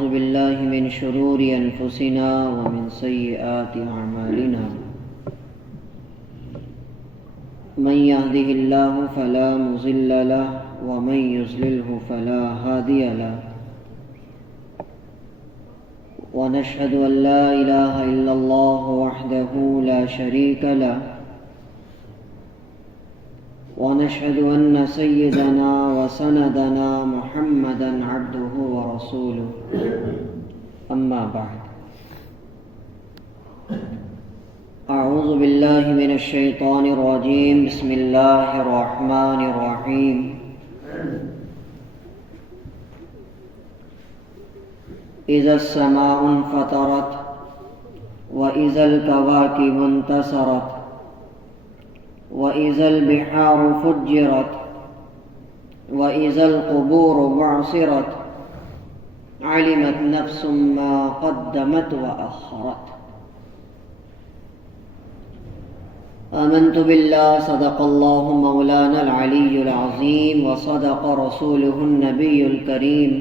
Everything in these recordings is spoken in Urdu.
ونعوذ بالله من شرور أنفسنا ومن سيئات أعمالنا من يهده الله فلا مضل له ومن يضلله فلا هادي له ونشهد أن لا إله إلا الله وحده لا شريك له ونشهد أن سيدنا وسندنا محمدا عبده ورسوله أما بعد أعوذ بالله من الشيطان الرجيم بسم الله الرحمن الرحيم إذا السماء انفطرت وإذا الكواكب انتثرت وإذا البحار فجرت وإذا القبور بعثرت علمت نفس ما قدمت وأخرت آمنت بالله صدق الله مولانا العلي العظيم وصدق رسوله النبي الكريم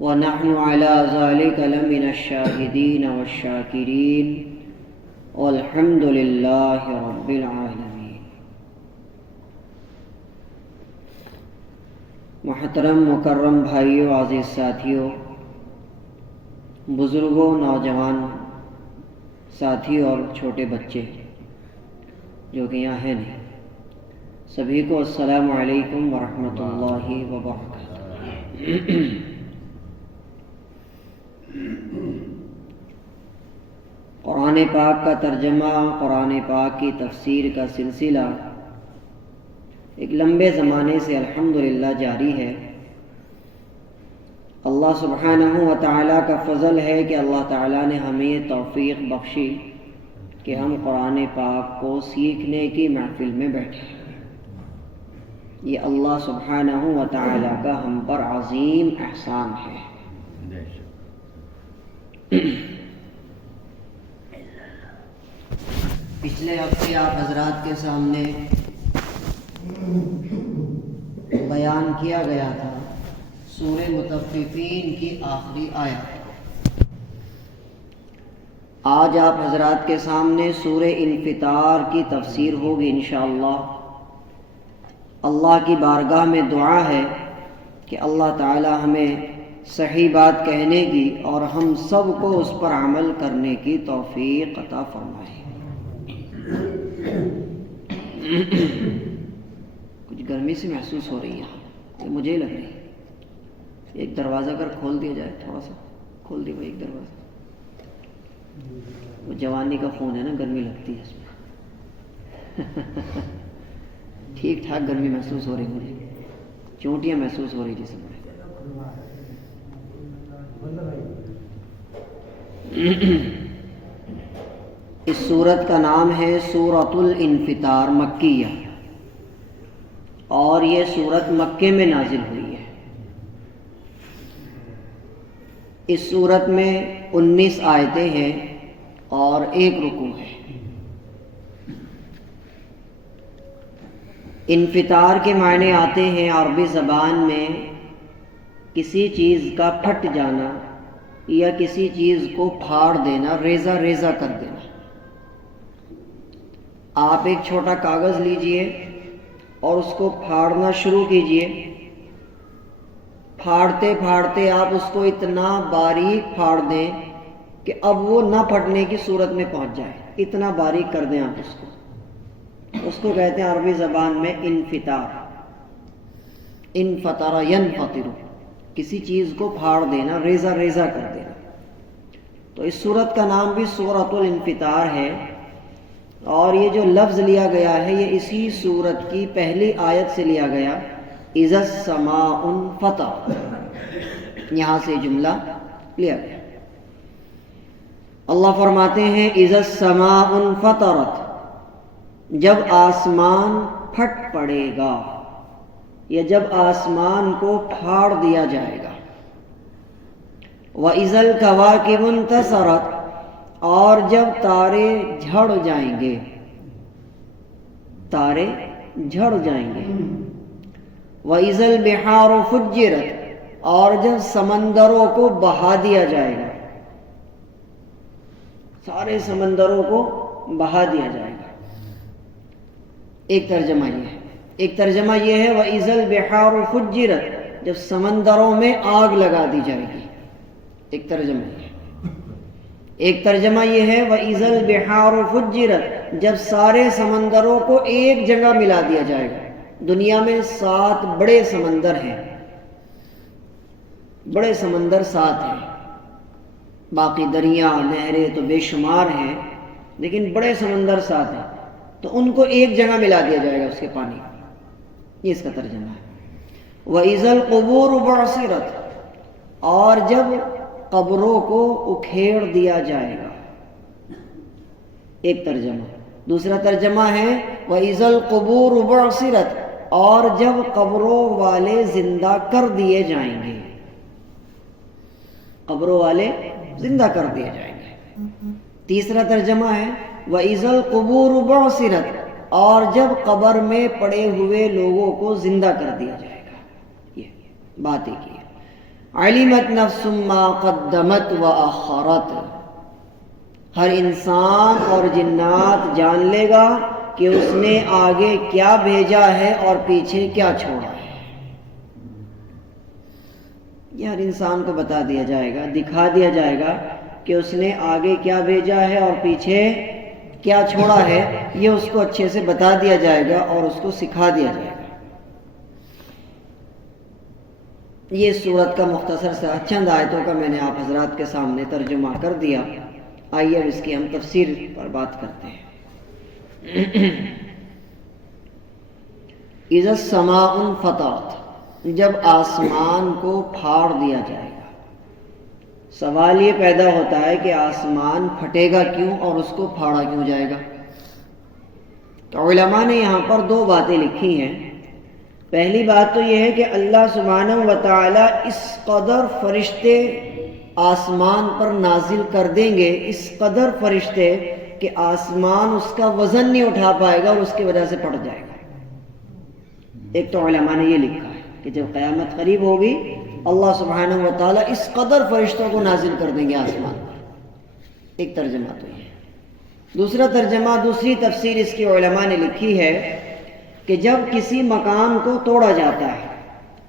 ونحن على ذلك لمن الشاهدين والشاكرين والحمد للہ رب العالمین۔ محترم مکرم بھائیوں، عزیز ساتھیوں، بزرگوں، نوجوان ساتھی اور چھوٹے بچے جو کہ یہاں ہیں نہیں، سبھی کو السلام علیکم ورحمۃ اللہ وبرکاتہ۔ قرآن پاک کا ترجمہ، قرآن پاک کی تفسیر کا سلسلہ ایک لمبے زمانے سے الحمدللہ جاری ہے۔ اللہ سبحانہ و تعالیٰ کا فضل ہے کہ اللہ تعالیٰ نے ہمیں یہ توفیق بخشی کہ ہم قرآن پاک کو سیکھنے کی محفل میں بیٹھے۔ یہ اللہ سبحانہ و تعالیٰ کا ہم پر عظیم احسان ہے۔ پچھلے ہفتے آپ حضرات کے سامنے بیان کیا گیا تھا سورہ مطففین کی آخری آیت۔ آج آپ حضرات کے سامنے سورہ انفطار کی تفسیر ہوگی انشاءاللہ۔ اللہ کی بارگاہ میں دعا ہے کہ اللہ تعالی ہمیں صحیح بات کہنے کی اور ہم سب کو اس پر عمل کرنے کی توفیق عطا فرمائے۔ کچھ گرمی سے محسوس ہو رہی ہے، یہ مجھے لگ رہی ہے۔ ایک دروازہ اگر کھول دیا جائے، تھوڑا سا کھول دی بھائی ایک دروازہ۔ وہ جوانی کا خون ہے نا، گرمی لگتی ہے اس میں۔ ٹھیک ٹھاک گرمی محسوس ہو رہی مجھے، چونٹیاں محسوس ہو رہی جیسے مجھے۔ اس سورت کا نام ہے سورۃ الانفطار مکیہ، اور یہ سورت مکے میں نازل ہوئی ہے۔ اس سورت میں 19 آیتیں ہیں اور 1 رکوع ہے۔ انفطار کے معنی آتے ہیں عربی زبان میں کسی چیز کا پھٹ جانا یا کسی چیز کو پھاڑ دینا، ریزہ ریزہ کر دینا۔ آپ ایک چھوٹا کاغذ لیجئے اور اس کو پھاڑنا شروع کیجئے۔ پھاڑتے پھاڑتے آپ اس کو اتنا باریک پھاڑ دیں کہ اب وہ نہ پھٹنے کی صورت میں پہنچ جائے، اتنا باریک کر دیں آپ اس کو کہتے ہیں عربی زبان میں انفطار۔ انفطر ینفطر، کسی چیز کو پھاڑ دینا، ریزہ ریزہ کر دینا۔ تو اس سورت کا نام بھی سورۃ الانفطار ہے، اور یہ جو لفظ لیا گیا ہے یہ اسی سورت کی پہلی آیت سے لیا گیا، اذا السماء انفطرت، یہاں سے جملہ لیا گیا۔ اللہ فرماتے ہیں اذا السماء انفطرت، جب آسمان پھٹ پڑے گا یا جب آسمان کو پھاڑ دیا جائے گا۔ وَإِذَا الْكَوَاكِبُ انتَثَرَتْ، اور جب تارے جھڑ جائیں گے، تارے جھڑ جائیں گے۔ وَإِذَا الْبِحَارُ فُجِّرَتْ، اور جب سمندروں کو بہا دیا جائے گا، سارے سمندروں کو بہا دیا جائے گا۔ ایک ترجمہ یہ ہے۔ ایک ترجمہ یہ ہے وَإِذَا الْبِحَارُ فُجِّرَتْ، جب سمندروں میں آگ لگا دی جائے گی۔ ایک ترجمہ یہ ہے۔ ایک ترجمہ یہ ہے وَإِذَا الْبِحَارُ فُجِّرَتْ، جب سارے سمندروں کو ایک جگہ ملا دیا جائے گا۔ دنیا میں 7 بڑے سمندر ہیں، بڑے سمندر 7 ہیں، باقی دریا نہریں تو بے شمار ہیں، لیکن بڑے سمندر 7 ہیں، تو ان کو ایک جگہ ملا دیا جائے گا اس کے پانی۔ یہ اس کا ترجمہ ہے۔ وَإِذَا الْقُبُورُ بُعْثِرَتْ، اور جب قبروں کو اکھیڑ دیا جائے گا۔ ایک ترجمہ۔ دوسرا ترجمہ ہے وَإِذَا الْقُبُورُ بُعْثِرَتْ، اور جب قبروں والے زندہ کر دیے جائیں گے، قبروں والے زندہ کر دیے جائیں گے۔ تیسرا ترجمہ ہے وَإِذَا الْقُبُورُ بُعْثِرَتْ، اور جب قبر میں پڑے ہوئے لوگوں کو زندہ کر دیا جائے گا۔ یہ بات ایک ہی ہے۔ عَلِمَتْ نَفْسٌ مَّا قَدَّمَتْ وَأَخَّرَتْ، ہر انسان اور جنات جان لے گا کہ اس نے آگے کیا بھیجا ہے اور پیچھے کیا چھوڑا ہے۔ یہ ہر انسان کو بتا دیا جائے گا، دکھا دیا جائے گا کہ اس نے آگے کیا بھیجا ہے اور پیچھے کیا چھوڑا ہے۔ یہ اس کو اچھے سے بتا دیا جائے گا اور اس کو سکھا دیا جائے گا۔ یہ سورت کا مختصر سا چند آیتوں کا میں نے آپ حضرات کے سامنے ترجمہ کر دیا۔ آئیے اب اس کی ہم تفسیر پر بات کرتے ہیں۔ اذا السماء انفطرت، جب آسمان کو پھاڑ دیا جائے گا۔ سوال یہ پیدا ہوتا ہے کہ آسمان پھٹے گا کیوں اور اس کو پھاڑا کیوں جائے گا؟ تو علماء نے یہاں پر 2 باتیں لکھی ہیں۔ پہلی بات تو یہ ہے کہ اللہ سبحانہ و تعالی اس قدر فرشتے آسمان پر نازل کر دیں گے، اس قدر فرشتے کہ آسمان اس کا وزن نہیں اٹھا پائے گا اور اس کی وجہ سے پھٹ جائے گا۔ ایک تو علماء نے یہ لکھا ہے کہ جب قیامت قریب ہوگی اللہ سبحانہ و تعالیٰ اس قدر فرشتوں کو نازل کر دیں گے آسمان پر۔ ایک ترجمہ تو یہ ہے۔ دوسرا ترجمہ، دوسری تفسیر اس کی علماء نے لکھی ہے کہ جب کسی مکان کو توڑا جاتا ہے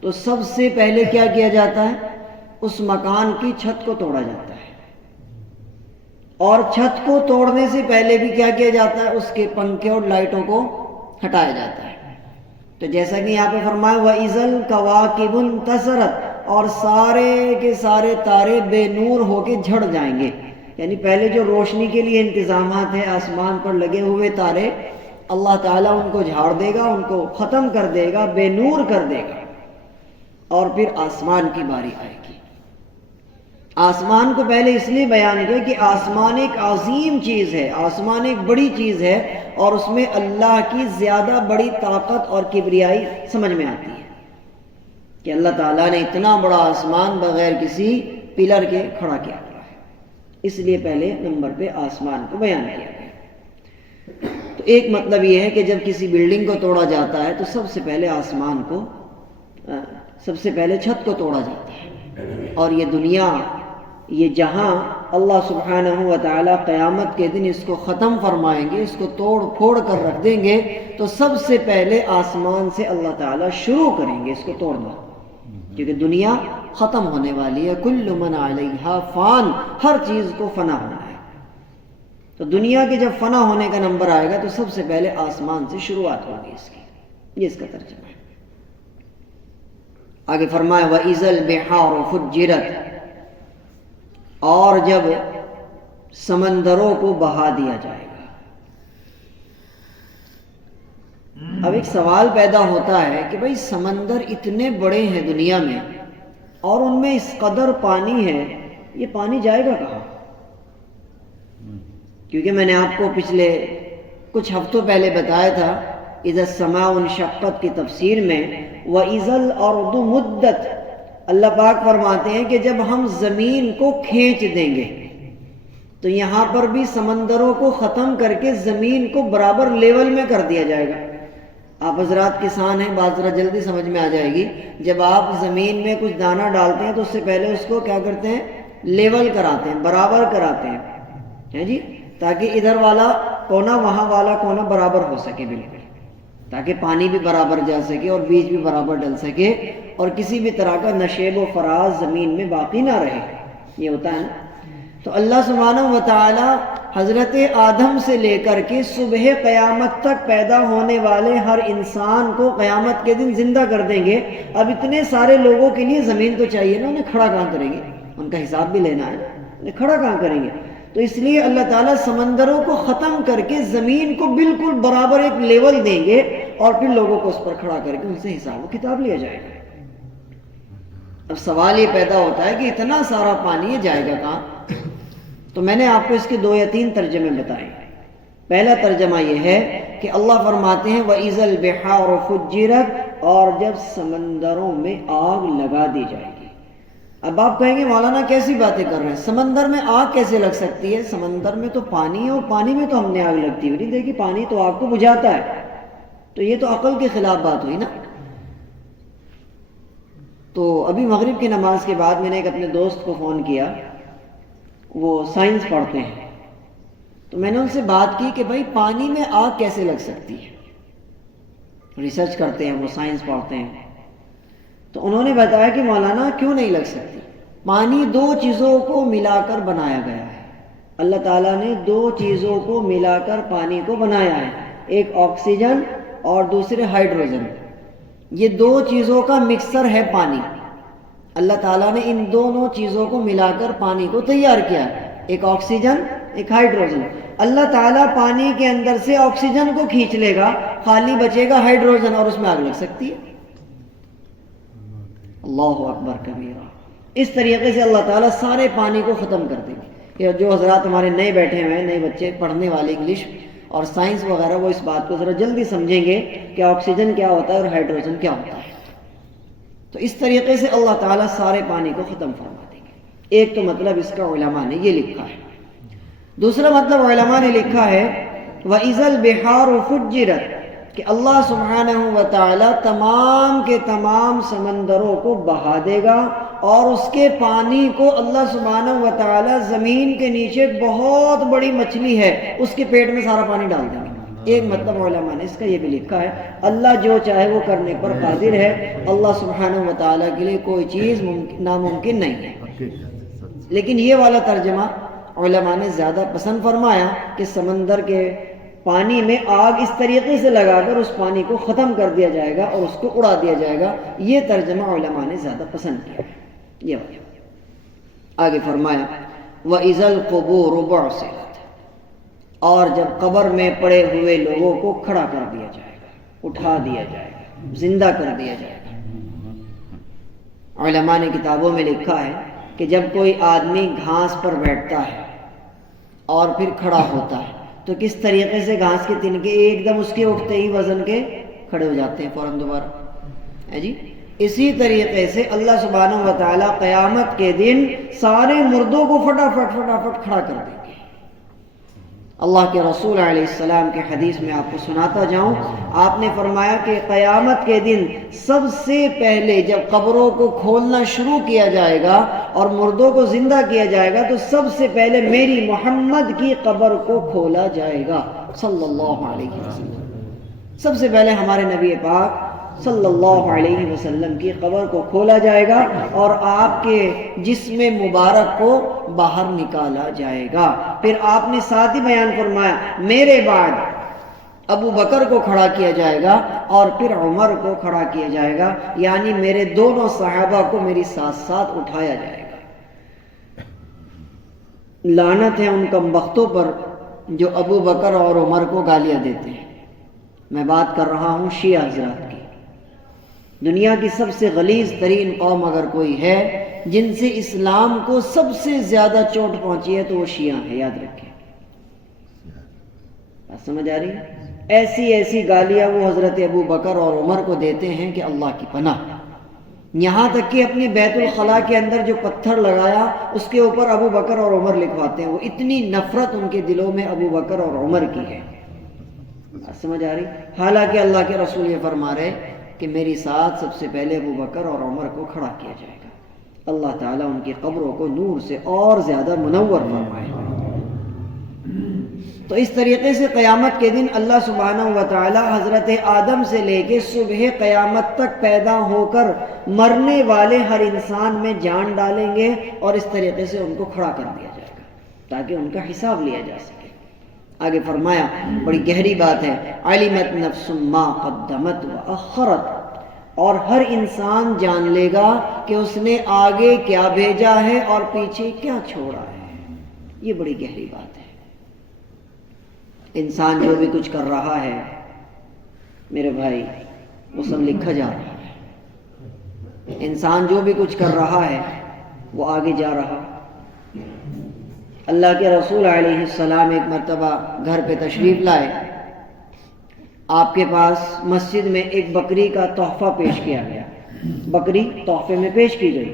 تو سب سے پہلے کیا کیا جاتا ہے؟ اس مکان کی چھت کو توڑا جاتا ہے، اور چھت کو توڑنے سے پہلے بھی کیا کیا جاتا ہے؟ اس کے پنکھے اور لائٹوں کو ہٹایا جاتا ہے۔ تو جیسا کہ یہاں پہ فرمایا وَإِذَا الْكَوَاكِبُ انتَثَرَتْ، اور سارے کے سارے تارے بے نور ہو کے جھڑ جائیں گے، یعنی پہلے جو روشنی کے لیے انتظامات ہیں آسمان پر لگے ہوئے تارے، اللہ تعالیٰ ان کو جھاڑ دے گا، ان کو ختم کر دے گا، بے نور کر دے گا، اور پھر آسمان کی باری آئے گی۔ آسمان کو پہلے اس لیے بیان کیا کہ آسمان ایک عظیم چیز ہے، آسمان ایک بڑی چیز ہے، اور اس میں اللہ کی زیادہ بڑی طاقت اور کبریائی سمجھ میں آتی ہے کہ اللہ تعالیٰ نے اتنا بڑا آسمان بغیر کسی پلر کے کھڑا کیا ہوا ہے، اس لیے پہلے نمبر پہ آسمان کو بیان کیا گیا۔ تو ایک مطلب یہ ہے کہ جب کسی بلڈنگ کو توڑا جاتا ہے تو سب سے پہلے آسمان کو، سب سے پہلے چھت کو توڑا جاتا ہے، اور یہ دنیا، یہ جہاں اللہ سبحانہ و تعالیٰ قیامت کے دن اس کو ختم فرمائیں گے، اس کو توڑ پھوڑ کر رکھ دیں گے، تو سب سے پہلے آسمان سے اللہ تعالیٰ شروع کریں گے اس کو توڑنا، کیونکہ دنیا ختم ہونے والی ہے۔ کل من علیہا فان، ہر چیز کو فنا ہونا ہے، تو دنیا کے جب فنا ہونے کا نمبر آئے گا تو سب سے پہلے آسمان سے شروعات ہوگی اس کی۔ یہ اس کا ترجمہ ہے۔ آگے فرمایا وَإِذَا الْبِحَارُ فُجِّرَتْ، اور جب سمندروں کو بہا دیا جائے گا۔ اب ایک سوال پیدا ہوتا ہے کہ بھئی سمندر اتنے بڑے ہیں دنیا میں اور ان میں اس قدر پانی ہے، یہ پانی جائے گا کہاں؟ کیونکہ میں نے آپ کو پچھلے کچھ ہفتوں پہلے بتایا تھا اذا السماء انشقت کی تفسیر میں وَإِذَا الْأَرْضُ مُدَّتْ، اللہ پاک فرماتے ہیں کہ جب ہم زمین کو کھینچ دیں گے تو یہاں پر بھی سمندروں کو ختم کر کے زمین کو برابر لیول میں کر دیا جائے گا۔ آپ حضرات کسان ہیں، بات ذرا جلدی سمجھ میں آ جائے گی. جب آپ زمین میں کچھ دانہ ڈالتے ہیں تو اس سے پہلے اس کو کیا کرتے ہیں؟ لیول کراتے ہیں، برابر کراتے ہیں جی، تاکہ ادھر والا کونا وہاں والا کونا برابر ہو سکے بالکل، تاکہ پانی بھی برابر جا سکے اور بیج بھی برابر ڈل سکے اور کسی بھی طرح کا نشیب و فراز زمین میں باقی نہ رہے. یہ ہوتا ہے نا. تو اللہ سبحانہ و تعالی حضرت آدم سے لے کر کے صبح قیامت تک پیدا ہونے والے ہر انسان کو قیامت کے دن زندہ کر دیں گے. اب اتنے سارے لوگوں کے لیے زمین تو چاہیے نا، انہیں کھڑا کہاں کریں گے؟ ان کا حساب بھی لینا ہے، انہیں کھڑا کہاں کریں گے؟ تو اس لیے اللہ تعالیٰ سمندروں کو ختم کر کے زمین کو بالکل برابر ایک لیول دیں گے اور پھر لوگوں کو اس پر کھڑا کر کے ان سے حساب و کتاب لیا جائے گا. اب سوال یہ پیدا ہوتا ہے کہ اتنا سارا پانی یہ جائے گا کہاں؟ تو میں نے آپ کو اس کے 2 یا 3 ترجمے بتائے. پہلا ترجمہ یہ ہے کہ اللہ فرماتے ہیں وَإِذَا الْبِحَارُ فُجِّرَتْ، اور جب سمندروں میں آگ لگا دی جائے گی. اب آپ کہیں گے مولانا کیسی باتیں کر رہے ہیں، سمندر میں آگ کیسے لگ سکتی ہے؟ سمندر میں تو پانی ہے اور پانی میں تو ہم نے آگ لگتی ہوئی نہیں دیکھی، پانی تو آگ کو بجھاتا ہے. تو یہ تو عقل کے خلاف بات ہوئی نا. تو ابھی مغرب کی نماز کے بعد میں نے ایک اپنے دوست کو فون کیا، وہ سائنس پڑھتے ہیں. تو میں نے ان سے بات کی کہ بھائی پانی میں آگ کیسے لگ سکتی ہے، ریسرچ کرتے ہیں، وہ سائنس پڑھتے ہیں. تو انہوں نے بتایا کہ مولانا کیوں نہیں لگ سکتی، پانی 2 چیزوں کو ملا کر بنایا گیا ہے. اللہ تعالیٰ نے 2 چیزوں کو ملا کر پانی کو بنایا ہے، ایک آکسیجن اور دوسرے ہائیڈروجن. یہ 2 چیزوں کا مکسر ہے پانی. اللہ تعالیٰ نے ان دونوں چیزوں کو ملا کر پانی کو تیار کیا ہے، ایک آکسیجن ایک ہائیڈروجن. اللہ تعالیٰ پانی کے اندر سے آکسیجن کو کھینچ لے گا، خالی بچے گا ہائیڈروجن، اور اس میں آگ لگ سکتی ہے. اللہ اکبر کبیرہ. اس طریقے سے اللہ تعالیٰ سارے پانی کو ختم کر دیں گے. جو حضرات ہمارے نئے بیٹھے ہوئے ہیں، نئے بچے پڑھنے والے انگلش اور سائنس وغیرہ، وہ اس بات کو ذرا جلدی سمجھیں گے کہ آکسیجن کیا ہوتا ہے اور ہائیڈروجن کیا ہوتا ہے. تو اس طریقے سے اللہ تعالیٰ سارے پانی کو ختم فرما دیں گے. ایک تو مطلب اس کا علماء نے یہ لکھا ہے. دوسرا مطلب علماء نے لکھا ہے وَإِذَا الْبِحَارُ فُجِّرَتْ، کہ اللہ سبحانہ و تعالیٰ تمام کے تمام سمندروں کو بہا دے گا اور اس کے پانی کو اللہ سبحانہ و تعالیٰ زمین کے نیچے بہت بڑی مچھلی ہے اس کے پیٹ میں سارا پانی ڈال دیں گے. ایک مطلب علماء نے اس کا یہ بھی لکھا ہے. اللہ جو چاہے وہ کرنے پر قادر ہے. اللہ سبحانہ و تعالیٰ کے لیے کوئی چیز ناممکن نہیں ہے. لیکن یہ والا ترجمہ علماء نے زیادہ پسند فرمایا کہ سمندر کے پانی میں آگ اس طریقے سے لگا کر اس پانی کو ختم کر دیا جائے گا اور اس کو اڑا دیا جائے گا. یہ ترجمہ علماء نے زیادہ پسند کیا. یہ آگے فرمایا وَإِذَا الْقُبُورُ بُعْثِرَتْ، اور جب قبر میں پڑے ہوئے لوگوں کو کھڑا کر دیا جائے گا، اٹھا دیا جائے گا، زندہ کر دیا جائے گا. علماء نے کتابوں میں لکھا ہے کہ جب کوئی آدمی گھاس پر بیٹھتا ہے اور پھر کھڑا ہوتا ہے تو کس طریقے سے گھاس کے تنکے ایک دم اس کے اٹھتے ہی وزن کے کھڑے ہو جاتے ہیں فوراً دوبارہ ہے جی. اسی طریقے سے اللہ سبحانہ و تعالیٰ قیامت کے دن سارے مردوں کو فٹافٹ کھڑا کر دیں گے. اللہ کے رسول علیہ السلام کے حدیث میں آپ کو سناتا جاؤں، آپ نے فرمایا کہ قیامت کے دن سب سے پہلے جب قبروں کو کھولنا شروع کیا جائے گا اور مردوں کو زندہ کیا جائے گا تو سب سے پہلے میری محمد کی قبر کو کھولا جائے گا صلی اللہ علیہ وسلم. سب سے پہلے ہمارے نبی پاک صلی اللہ علیہ وسلم کی قبر کو کھولا جائے گا اور آپ کے جسم مبارک کو باہر نکالا جائے گا. پھر آپ نے ساتھ ہی بیان فرمایا میرے بعد ابو بکر کو کھڑا کیا جائے گا اور پھر عمر کو کھڑا کیا جائے گا، یعنی میرے دونوں صحابہ کو میری ساتھ ساتھ اٹھایا جائے گا. لعنت ہے ان کمبختوں پر جو ابو بکر اور عمر کو گالیاں دیتے ہیں. میں بات کر رہا ہوں شیعہ حضرات کی. دنیا کی سب سے غلیظ ترین قوم اگر کوئی ہے جن سے اسلام کو سب سے زیادہ چوٹ پہنچی ہے تو وہ شیعہ ہے، یاد رکھیں. بات سمجھ آ رہی ہے؟ ایسی گالیاں وہ حضرت ابو بکر اور عمر کو دیتے ہیں کہ اللہ کی پناہ. یہاں تک کہ اپنی بیت الخلاء کے اندر جو پتھر لگایا اس کے اوپر ابو بکر اور عمر لکھواتے ہیں. وہ اتنی نفرت ان کے دلوں میں ابو بکر اور عمر کی ہے. سمجھ آ رہی؟ حالانکہ اللہ کے رسول یہ فرما رہے کہ میری ساتھ سب سے پہلے ابو بکر اور عمر کو کھڑا کیا جائے گا، اللہ تعالیٰ ان کی قبروں کو نور سے اور زیادہ منور فرمائے۔ تو اس طریقے سے قیامت کے دن اللہ سبحانہ و تعالیٰ حضرت آدم سے لے کے صبح قیامت تک پیدا ہو کر مرنے والے ہر انسان میں جان ڈالیں گے، اور اس طریقے سے ان کو کھڑا کر دیا جائے گا تاکہ ان کا حساب لیا جا سکے۔ آگے فرمایا، بڑی گہری بات ہے، علمت نفس ما قدمت واخرت، اور ہر انسان جان لے گا کہ اس نے آگے کیا بھیجا ہے اور پیچھے کیا چھوڑا ہے۔ یہ بڑی گہری بات ہے۔ انسان جو بھی کچھ کر رہا ہے میرے بھائی، وہ سب لکھا جا رہا ہے۔ انسان جو بھی کچھ کر رہا ہے وہ آگے جا رہا۔ اللہ کے رسول علیہ السلام ایک مرتبہ گھر پہ تشریف لائے، آپ کے پاس مسجد میں ایک بکری کا تحفہ پیش کیا گیا، بکری تحفے میں پیش کی گئی۔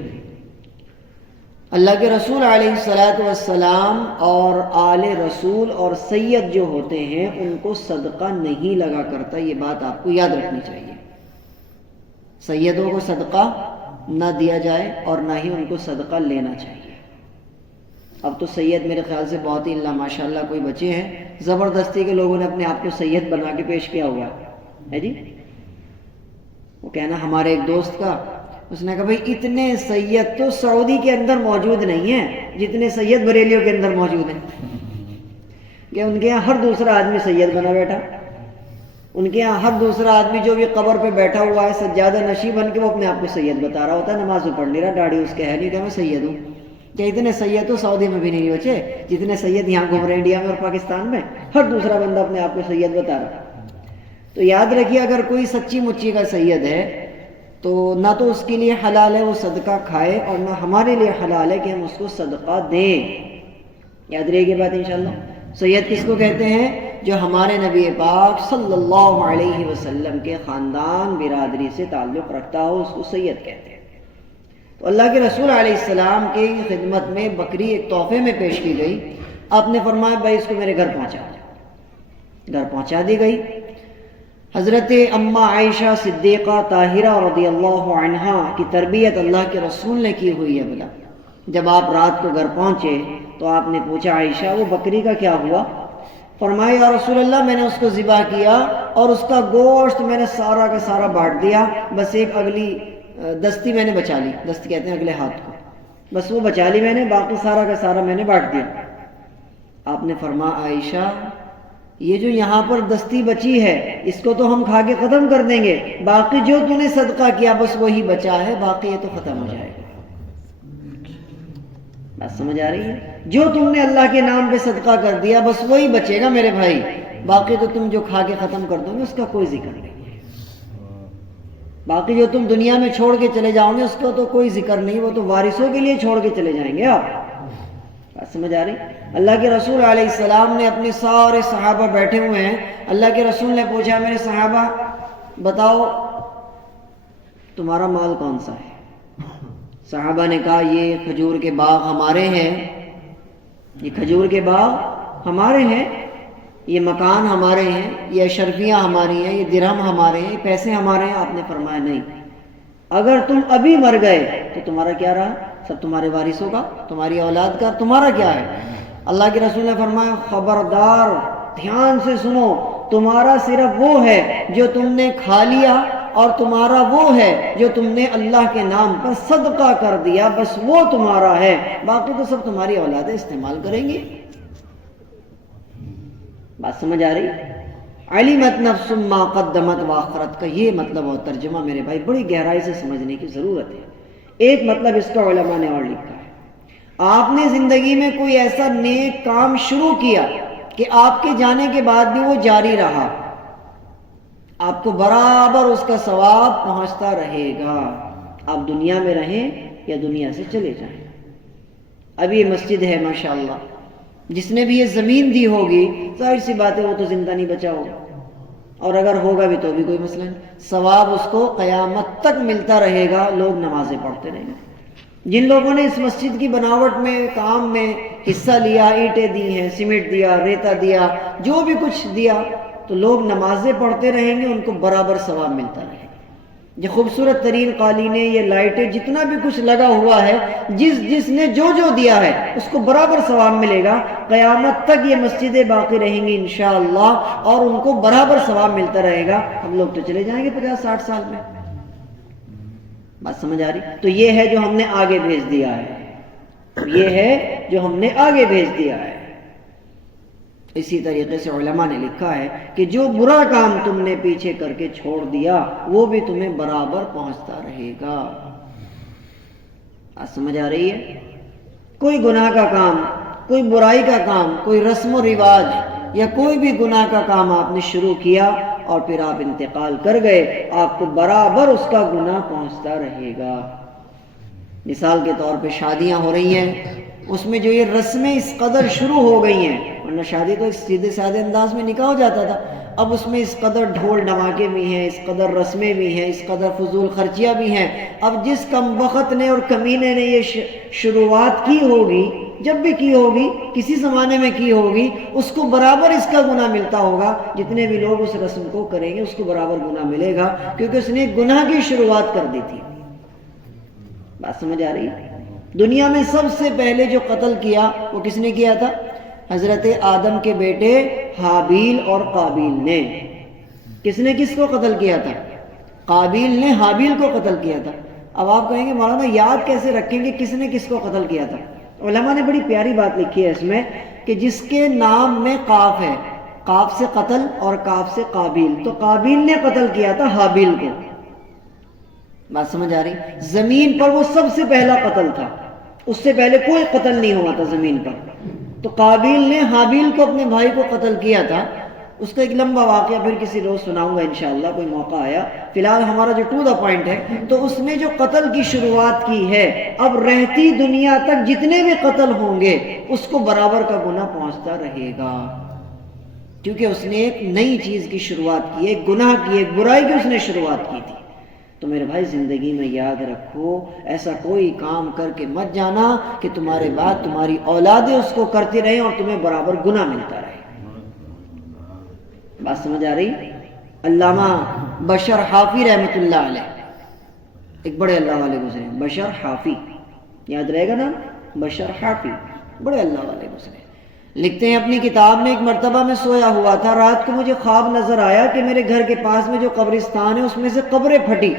اللہ کے رسول علیہ السلام اور آل رسول اور سید جو ہوتے ہیں ان کو صدقہ نہیں لگا کرتا، یہ بات آپ کو یاد رکھنی چاہیے۔ سیدوں کو صدقہ نہ دیا جائے اور نہ ہی ان کو صدقہ لینا چاہیے۔ اب تو سید میرے خیال سے بہت ہی اللہ ماشاء اللہ کوئی بچے ہیں، زبردستی کے لوگوں نے اپنے آپ کو سید بنا کے پیش کیا ہوا ہے جی۔ وہ کہنا ہمارے ایک دوست کا، اس نے کہا بھائی اتنے سید تو سعودی کے اندر موجود نہیں ہیں جتنے سید بریلیوں کے اندر موجود ہیں، کہ ان کے یہاں ہر دوسرا آدمی سید بنا بیٹھا، ان کے یہاں ہر دوسرا آدمی جو بھی قبر پہ بیٹھا ہوا ہے سجادہ نشی بن کے وہ اپنے آپ کو سید بتا رہا ہوتا ہے، نماز پڑھ نہیں رہا، داڑھی اس کے ہے نہیں کہ میں سید ہوں۔ کہ اتنے سید تو سعودی میں بھی نہیں بچے جتنے سید یہاں گھوم رہے ہیں انڈیا میں اور پاکستان میں، ہر دوسرا بندہ اپنے آپ کو سید بتا رہا۔ تو یاد رکھیے، اگر کوئی سچی مچی کا سید ہے تو نہ تو اس کے لیے حلال ہے وہ صدقہ کھائے، اور نہ ہمارے لیے حلال ہے کہ ہم اس کو صدقہ دیں۔ یاد رہے گی بات انشاءاللہ۔ سید کس کو کہتے ہیں؟ جو ہمارے نبی پاک صلی اللہ علیہ وسلم کے خاندان برادری سے تعلق رکھتا ہو اس کو سید کہتے ہیں۔ تو اللہ کے رسول علیہ السلام کی خدمت میں بکری ایک تحفے میں پیش کی گئی، آپ نے فرمایا بھائی اس کو میرے گھر پہنچا دو۔ گھر پہنچا دی گئی۔ حضرت اماں عائشہ صدیقہ طاہرہ رضی اللہ عنہا کی تربیت اللہ کے رسول نے کی ہوئی ہے بلا۔ جب آپ رات کو گھر پہنچے تو آپ نے پوچھا عائشہ وہ بکری کا کیا ہوا؟ فرمایا یا رسول اللہ میں نے اس کو ذبح کیا اور اس کا گوشت میں نے سارا کا سارا بانٹ دیا، بس ایک اگلی دستی میں نے بچا لی، دستی کہتے ہیں اگلے ہاتھ کو، بس وہ بچا لی میں نے، باقی سارا کا سارا میں نے بانٹ دیا۔ آپ نے فرمایا عائشہ یہ جو یہاں پر دستی بچی ہے اس کو تو ہم کھا کے ختم کر دیں گے، باقی جو تو نے صدقہ کیا بس وہی بچا ہے، باقی یہ تو ختم ہو جائے گا۔ بات سمجھ آ رہی ہے؟ جو تم نے اللہ کے نام پہ صدقہ کر دیا بس وہی بچے گا میرے بھائی، باقی تو تم جو کھا کے ختم کر دو گے اس کا کوئی ذکر نہیں ہے۔ باقی جو تم دنیا میں چھوڑ کے چلے جاؤ گے اس کو تو کوئی ذکر نہیں، وہ تو وارثوں کے لیے چھوڑ کے چلے جائیں گے آپ۔ بات سمجھ آ رہی؟ اللہ کے رسول علیہ السلام نے اپنے سارے صحابہ بیٹھے ہوئے ہیں، اللہ کے رسول نے پوچھا میرے صحابہ بتاؤ تمہارا مال کون سا ہے؟ صحابہ نے کہا یہ کھجور کے باغ ہمارے ہیں، یہ کھجور کے باغ ہمارے ہیں، یہ مکان ہمارے ہیں، یہ اشرفیاں ہماری ہیں، یہ درہم ہمارے ہیں، یہ پیسے ہمارے ہیں۔ آپ نے فرمایا نہیں، اگر تم ابھی مر گئے تو تمہارا کیا رہا؟ سب تمہارے وارثوں کا، تمہاری اولاد کا، تمہارا کیا ہے؟ اللہ کے رسول نے فرمایا خبردار دھیان سے سنو، تمہارا صرف وہ ہے جو تم نے کھا لیا، اور تمہارا وہ ہے جو تم نے اللہ کے نام پر صدقہ کر دیا، بس وہ تمہارا ہے، باقی تو سب تمہاری اولادیں استعمال کریں گی۔ بات سمجھ آ رہی؟ علمت نفس ما قدمت واخرت کا یہ مطلب اور ترجمہ میرے بھائی بڑی گہرائی سے سمجھنے کی ضرورت ہے۔ ایک مطلب اس کا علماء نے اور لکھا ہے، آپ نے زندگی میں کوئی ایسا نیک کام شروع کیا کہ آپ کے جانے کے بعد بھی وہ جاری رہا، آپ کو برابر اس کا ثواب پہنچتا رہے گا، آپ دنیا میں رہیں یا دنیا سے چلے جائیں۔ اب یہ مسجد ہے ماشاءاللہ، جس نے بھی یہ زمین دی ہوگی ظاہر سی بات ہے وہ تو زندہ نہیں بچا ہوگا، اور اگر ہوگا بھی تو بھی کوئی مسئلہ نہیں، ثواب اس کو قیامت تک ملتا رہے گا، لوگ نمازیں پڑھتے رہیں گے۔ جن لوگوں نے اس مسجد کی بناوٹ میں کام میں حصہ لیا، اینٹیں دی ہیں، سیمنٹ دیا، ریتا دیا، جو بھی کچھ دیا، تو لوگ نمازیں پڑھتے رہیں گے، ان کو برابر ثواب ملتا رہے گا۔ یہ خوبصورت ترین قالینیں، یہ لائٹیں، جتنا بھی کچھ لگا ہوا ہے، جس نے جو دیا ہے اس کو برابر ثواب ملے گا۔ قیامت تک یہ مسجدیں باقی رہیں گی انشاءاللہ، اور ان کو برابر ثواب ملتا رہے گا۔ ہم لوگ تو چلے جائیں گے 50-60 سال میں۔ بات سمجھ آ رہی؟ تو یہ ہے جو ہم نے آگے بھیج دیا ہے، یہ ہے جو ہم نے آگے بھیج دیا ہے۔ اسی طریقے سے علماء نے لکھا ہے کہ جو برا کام تم نے پیچھے کر کے چھوڑ دیا وہ بھی تمہیں برابر پہنچتا رہے گا۔ آج سمجھ آ رہی ہے؟ کوئی گناہ کا کام، کوئی برائی کا کام، کوئی رسم و رواج یا کوئی بھی گناہ کا کام آپ نے شروع کیا اور پھر آپ انتقال کر گئے، آپ کو برابر اس کا گناہ پہنچتا رہے گا۔ مثال کے طور پہ شادیاں ہو رہی ہیں، اس میں جو یہ رسمیں اس قدر شروع ہو گئی ہیں، ورنہ شادی تو ایک سیدھے سادے انداز میں نکاح ہو جاتا تھا، اب اس میں اس قدر ڈھول ڈھماکے بھی ہیں، اس قدر رسمیں بھی ہیں، اس قدر فضول خرچیاں بھی ہیں۔ اب جس کمبخت نے اور کمینے نے یہ شروعات کی ہوگی، جب بھی کی ہوگی، کسی زمانے میں کی ہوگی، اس کو برابر اس کا گناہ ملتا ہوگا۔ جتنے بھی لوگ اس رسم کو کریں گے اس کو برابر گناہ ملے گا، کیونکہ اس نے گناہ کی شروعات کر دی تھی۔ بات سمجھ آ رہی ہے؟ دنیا میں سب سے پہلے جو قتل کیا وہ کس نے کیا تھا؟ حضرت آدم کے بیٹے حابیل اور قابیل نے۔ کس نے کس کو قتل کیا تھا؟ قابیل نے حابیل کو قتل کیا تھا۔ اب آپ کہیں گے مولانا یاد کیسے رکھیں گے کس نے کس کو قتل کیا تھا؟ علماء نے بڑی پیاری بات لکھی ہے اس میں کہ جس کے نام میں قاف ہے، قاف سے قتل اور قاف سے قابیل، تو قابیل نے قتل کیا تھا حابیل کو۔ بات سمجھ آ رہی؟ زمین پر وہ سب سے پہلا قتل تھا، اس سے پہلے کوئی قتل نہیں ہوا تھا زمین پر۔ تو قابیل نے حابیل کو، اپنے بھائی کو قتل کیا تھا۔ اس کا ایک لمبا واقعہ پھر کسی روز سناؤں گا انشاءاللہ، کوئی موقع آیا۔ فی الحال ہمارا جو ٹو دا پوائنٹ ہے، تو اس نے جو قتل کی شروعات کی ہے، اب رہتی دنیا تک جتنے بھی قتل ہوں گے اس کو برابر کا گناہ پہنچتا رہے گا، کیونکہ اس نے ایک نئی چیز کی شروعات کی، ایک گناہ کی، ایک برائی کی اس نے شروعات کی تھی۔ تو میرے بھائی زندگی میں یاد رکھو، ایسا کوئی کام کر کے مت جانا کہ تمہارے بعد تمہاری اولادیں اس کو کرتی رہیں اور تمہیں برابر گناہ ملتا رہے۔ بات سمجھ آ رہی؟ علامہ بشر حافی رحمۃ اللہ علیہ، ایک بڑے اللہ والے گزرے، بشر حافی، یاد رہے گا نا، بشر حافی، بڑے اللہ والے گزرے۔ لکھتے ہیں اپنی کتاب میں، ایک مرتبہ میں سویا ہوا تھا، رات کو مجھے خواب نظر آیا کہ میرے گھر کے پاس میں جو قبرستان ہے اس میں سے قبریں پھٹی